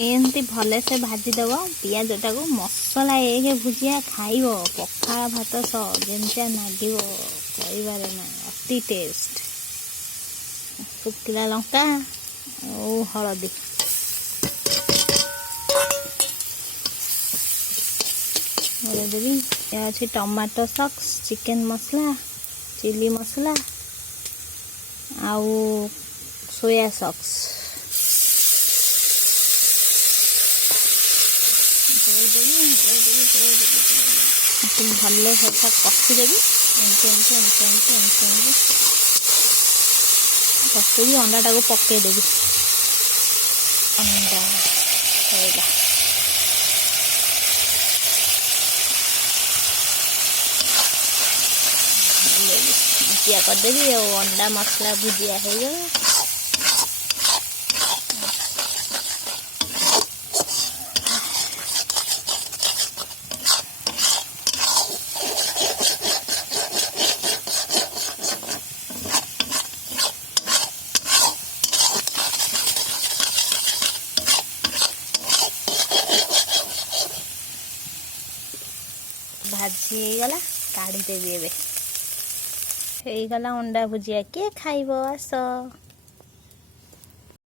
एमती भले से भाजीदेव पिजटा को मसला एक भुजिया खाइब पखाड़ भात सह जमिया नागिब कहबार ना अति टेस्ट। शुखिला लंका और हलदी देवी यह अच्छी टमाटो सॉस चिकन मसला चिली मसला आउ सोया सॉस भले से कषिदेवी कषि अंडा टाक पकईदेवी अंडा भुजिया करदेवी और अंडा मसला भुजिया हो गया। भाजी गला काढ़ी देवी एबे गला अंडा भुजिया किए खाइब आस।